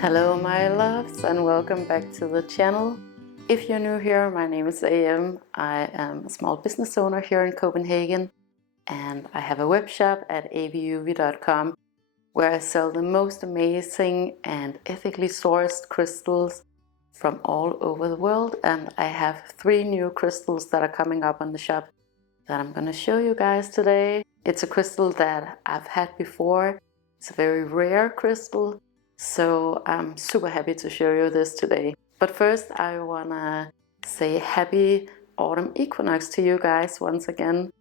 Hello my loves and welcome back to the channel. If you're new here, my name is AM. I am a small business owner here in Copenhagen and I have a web shop at AVIUVI.com where I sell the most amazing and ethically sourced crystals from all over the world, and I have 3 new crystals that are coming up on the shop that I'm going to show you guys today. It's a crystal that I've had before. It's a very rare crystal, so I'm super happy to show you this today. But first I want to say happy autumn equinox to you guys once again.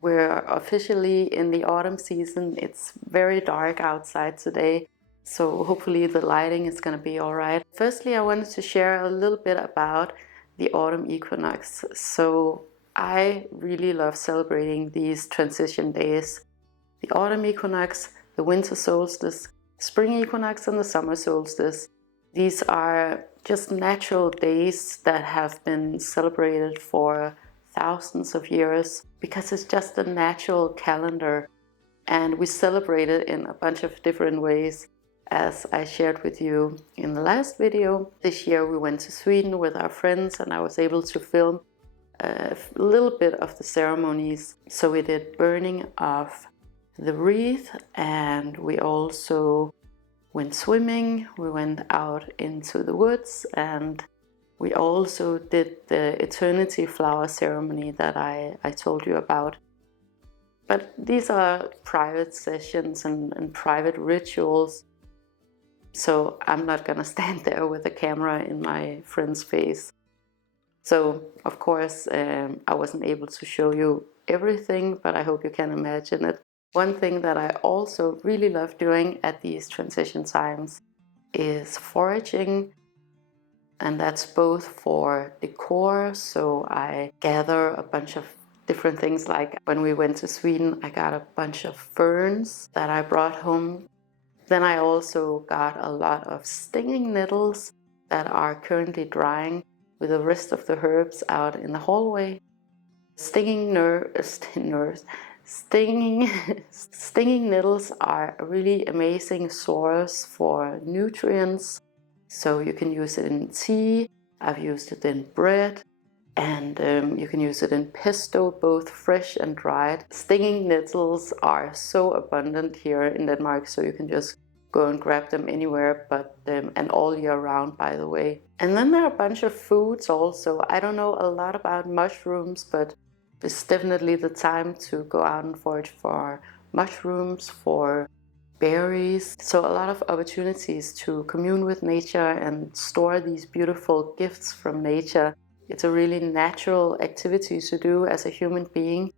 We're officially in the autumn season. It's very dark outside today, so hopefully the lighting is going to be alright. Firstly, I wanted to share a little bit about the autumn equinox. So I really love celebrating these transition days. The autumn equinox, the winter solstice, spring equinox and the summer solstice. These are just natural days that have been celebrated for thousands of years because it's just a natural calendar, and we celebrate it in a bunch of different ways. As I shared with you in the last video, this year we went to Sweden with our friends and I was able to film a little bit of the ceremonies. So we did burning of the wreath, and we also went swimming, we went out into the woods, and we also did the eternity flower ceremony that I told you about. But these are private sessions and private rituals, so I'm not gonna stand there with a camera in my friend's face. So of course I wasn't able to show you everything, but I hope you can imagine it. One thing that I also really love doing at these transition times is foraging, and that's both for decor. So I gather a bunch of different things, like when we went to Sweden I got a bunch of ferns that I brought home. Then I also got a lot of stinging nettles that are currently drying with the rest of the herbs out in the hallway. Stinging nettles are a really amazing source for nutrients. So you can use it in tea, I've used it in bread, and you can use it in pesto, both fresh and dried. Stinging nettles are so abundant here in Denmark, so you can just go and grab them anywhere, but and all year round, by the way. And then there are a bunch of foods also. I don't know a lot about mushrooms, but it's definitely the time to go out and forage for mushrooms, for berries. So a lot of opportunities to commune with nature and store these beautiful gifts from nature. It's a really natural activity to do as a human being.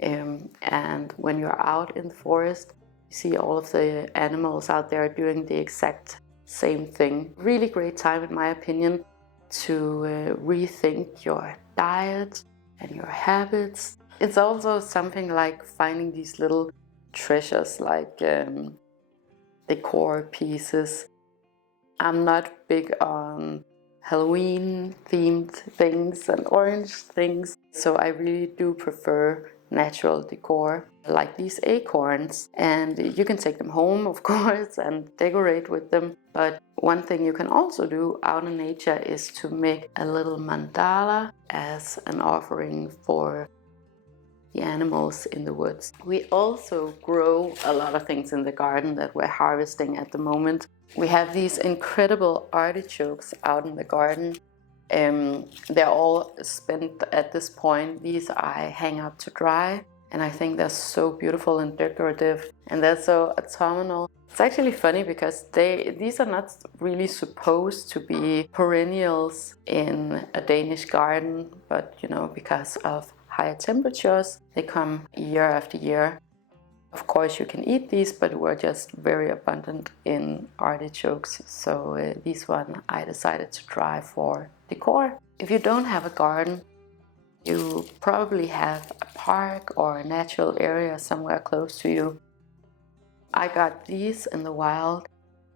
And when you're out in the forest, you see all of the animals out there doing the exact same thing. Really great time, in my opinion, to rethink your diet and your habits. It's also something like finding these little treasures, like decor pieces. I'm not big on Halloween themed things and orange things, so I really do prefer natural decor, like these acorns. And you can take them home, of course, and decorate with them. But one thing you can also do out in nature is to make a little mandala as an offering for the animals in the woods. We also grow a lot of things in the garden that we're harvesting at the moment. We have these incredible artichokes out in the garden. They're all spent at this point. These I hang up to dry, and I think they're so beautiful and decorative, and they're so autumnal. It's actually funny because these are not really supposed to be perennials in a Danish garden, but you know, because of higher temperatures, they come year after year. Of course you can eat these, but we're just very abundant in artichokes, so these one I decided to try for decor. If you don't have a garden, you probably have a park or a natural area somewhere close to you. I got these in the wild.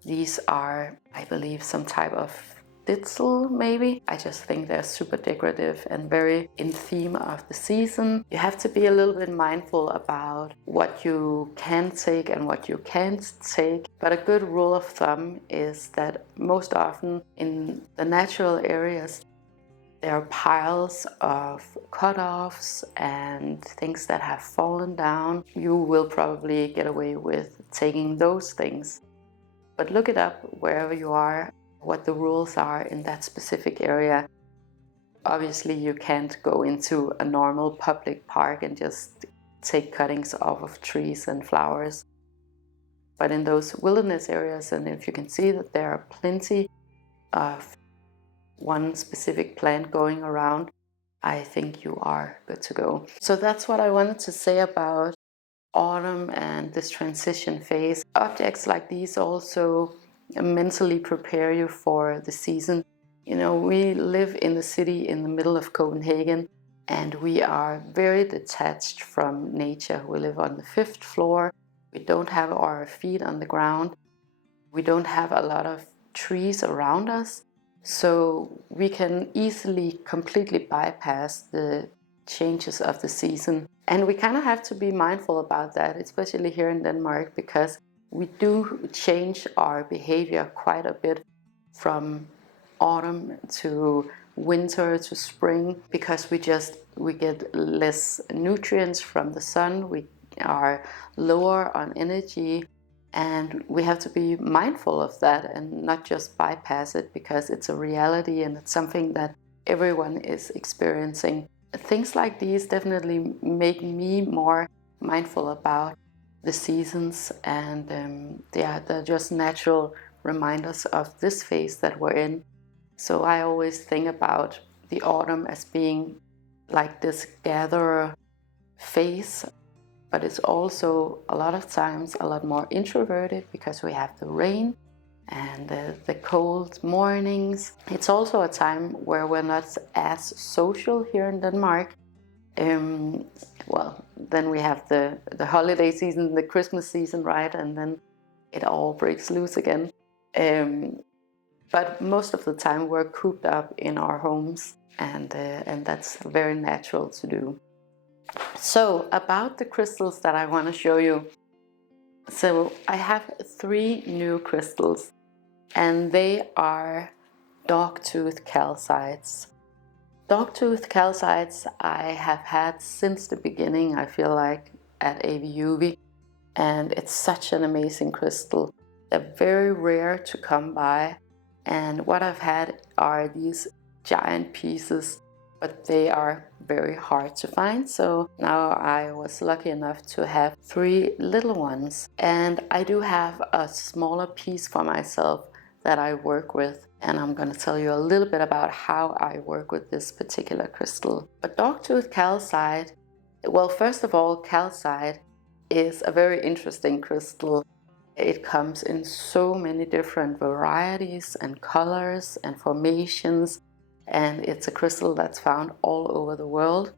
These are, I believe, some type of Ditzel maybe. I just think they're super decorative and very in theme of the season. You have to be a little bit mindful about what you can take and what you can't take, but a good rule of thumb is that most often in the natural areas there are piles of cut-offs and things that have fallen down. You will probably get away with taking those things. But look it up wherever you are, what the rules are in that specific area. Obviously, you can't go into a normal public park and just take cuttings off of trees and flowers. But in those wilderness areas, and if you can see that there are plenty of one specific plant going around, I think you are good to go. So that's what I wanted to say about autumn and this transition phase. Objects like these also mentally prepare you for the season. You know, we live in the city in the middle of Copenhagen, and we are very detached from nature. We live on the 5th floor. We don't have our feet on the ground. We don't have a lot of trees around us. So we can easily completely bypass the changes of the season. And we kind of have to be mindful about that, especially here in Denmark, because we do change our behavior quite a bit from autumn to winter to spring, because we get less nutrients from the sun, we are lower on energy. And we have to be mindful of that and not just bypass it, because it's a reality and it's something that everyone is experiencing. Things like these definitely make me more mindful about the seasons, and they're just natural reminders of this phase that we're in. So I always think about the autumn as being like this gatherer phase. But it's also a lot of times a lot more introverted because we have the rain and the cold mornings. It's also a time where we're not as social here in Denmark. Well, then we have the holiday season, the Christmas season, right? And then it all breaks loose again. But most of the time we're cooped up in our homes, and that's very natural to do. So about the crystals that I want to show you. So I have 3 new crystals, and they are Dogtooth calcites. Dogtooth calcites I have had since the beginning, I feel like, at AVIUVI, and it's such an amazing crystal. They're very rare to come by, and what I've had are these giant pieces, but they are very hard to find. So now I was lucky enough to have 3 little ones, and I do have a smaller piece for myself that I work with, and I'm going to tell you a little bit about how I work with this particular crystal. But Dogtooth calcite, well, first of all, calcite is a very interesting crystal. It comes in so many different varieties and colors and formations, and it's a crystal that's found all over the world.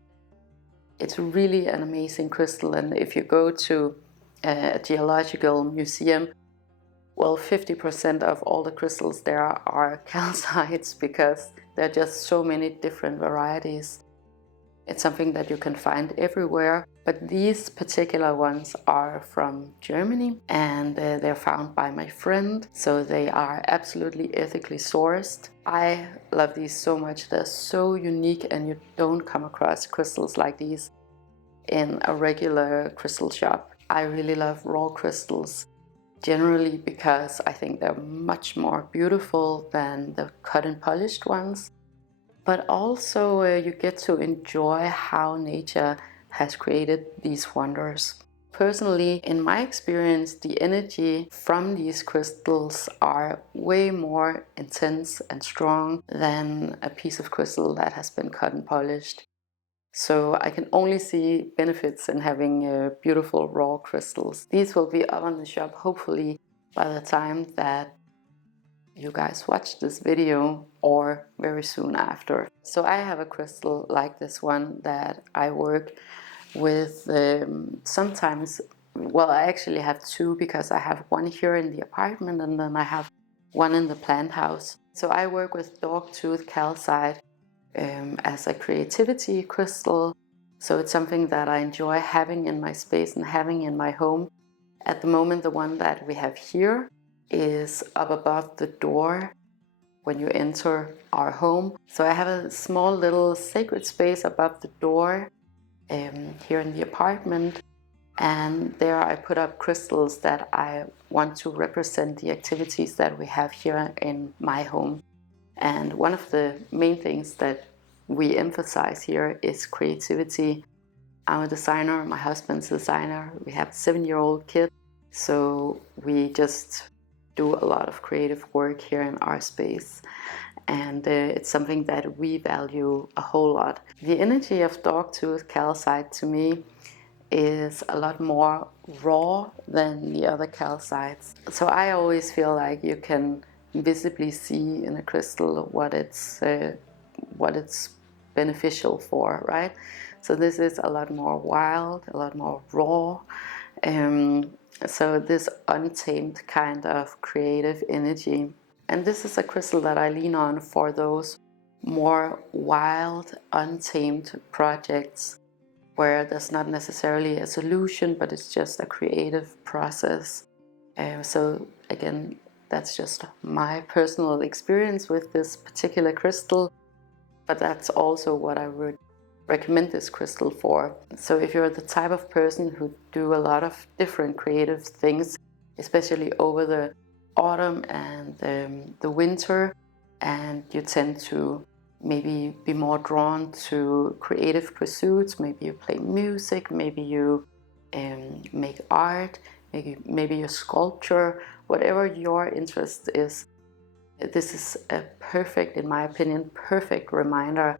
It's really an amazing crystal, and if you go to a geological museum, well, 50% of all the crystals there are calcites, because there are just so many different varieties. It's something that you can find everywhere, but these particular ones are from Germany, and they're found by my friend, so they are absolutely ethically sourced. I love these so much. They're so unique, and you don't come across crystals like these in a regular crystal shop. I really love raw crystals, generally because I think they're much more beautiful than the cut and polished ones. But also you get to enjoy how nature has created these wonders. Personally, in my experience, the energy from these crystals are way more intense and strong than a piece of crystal that has been cut and polished. So I can only see benefits in having beautiful raw crystals. These will be up on the shop hopefully by the time that you guys watch this video, or very soon after. So I have a crystal like this one that I work with sometimes. Well, I actually have 2, because I have one here in the apartment, and then I have one in the plant house. So I work with Dogtooth calcite as a creativity crystal. So it's something that I enjoy having in my space and having in my home. At the moment, the one that we have here is up above the door when you enter our home. So I have a small little sacred space above the door here in the apartment, and there I put up crystals that I want to represent the activities that we have here in my home. And one of the main things that we emphasize here is creativity. I'm a designer, my husband's a designer, we have a 7-year-old kid, so we just do a lot of creative work here in our space. And it's something that we value a whole lot. The energy of Dogtooth calcite to me is a lot more raw than the other calcites. So I always feel like you can visibly see in a crystal what it's beneficial for, right? So this is a lot more wild, a lot more raw. So this untamed kind of creative energy. And this is a crystal that I lean on for those more wild, untamed projects where there's not necessarily a solution, but it's just a creative process. So again, that's just my personal experience with this particular crystal, but that's also what I would recommend this crystal for. So if you're the type of person who do a lot of different creative things, especially over the autumn and the winter, and you tend to maybe be more drawn to creative pursuits, maybe you play music, maybe you make art, maybe you sculpture, whatever your interest is, this is a perfect, in my opinion, perfect reminder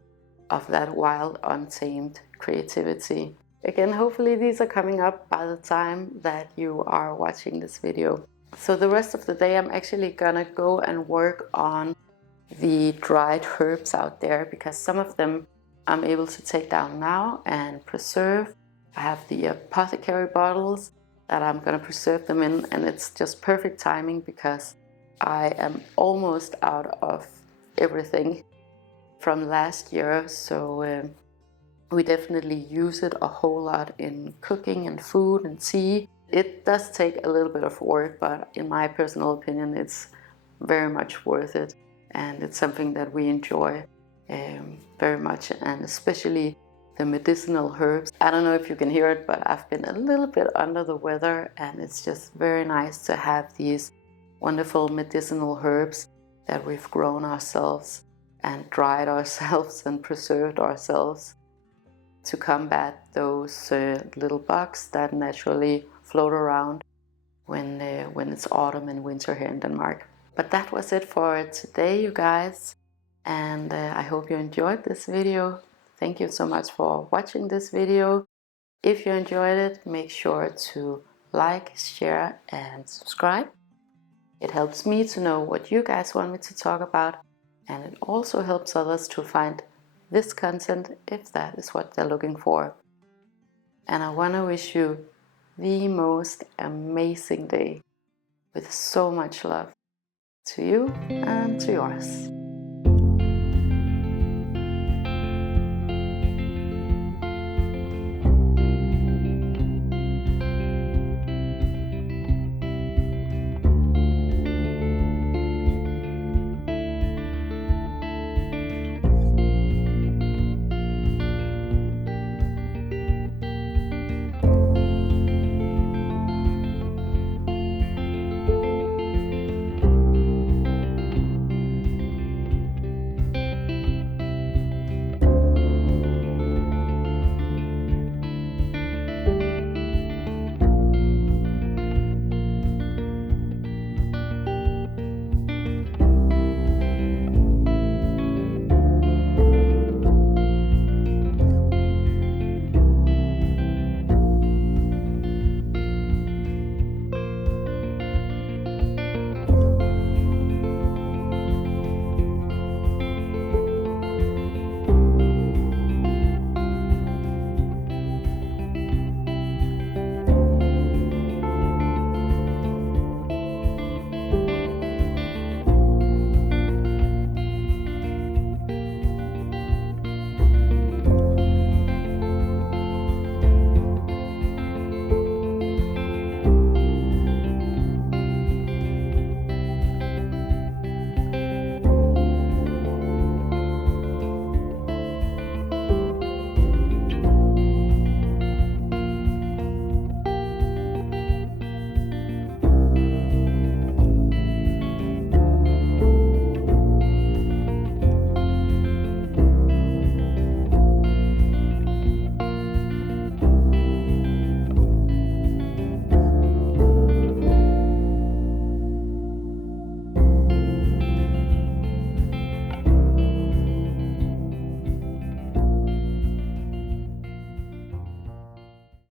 of that wild, untamed creativity. Again, hopefully these are coming up by the time that you are watching this video. So the rest of the day I'm actually gonna go and work on the dried herbs out there, because some of them I'm able to take down now and preserve. I have the apothecary bottles that I'm gonna preserve them in, and it's just perfect timing because I am almost out of everything from last year, so we definitely use it a whole lot in cooking and food and tea. It does take a little bit of work, but in my personal opinion it's very much worth it, and it's something that we enjoy very much, and especially the medicinal herbs. I don't know if you can hear it, but I've been a little bit under the weather, and it's just very nice to have these wonderful medicinal herbs that we've grown ourselves and dried ourselves and preserved ourselves to combat those little bugs that naturally float around when it's autumn and winter here in Denmark. But that was it for today, you guys, and I hope you enjoyed this video. Thank you so much for watching this video. If you enjoyed it, make sure to like, share, and subscribe. It helps me to know what you guys want me to talk about, and it also helps others to find this content if that is what they're looking for. And I want to wish you the most amazing day with so much love to you and to yours.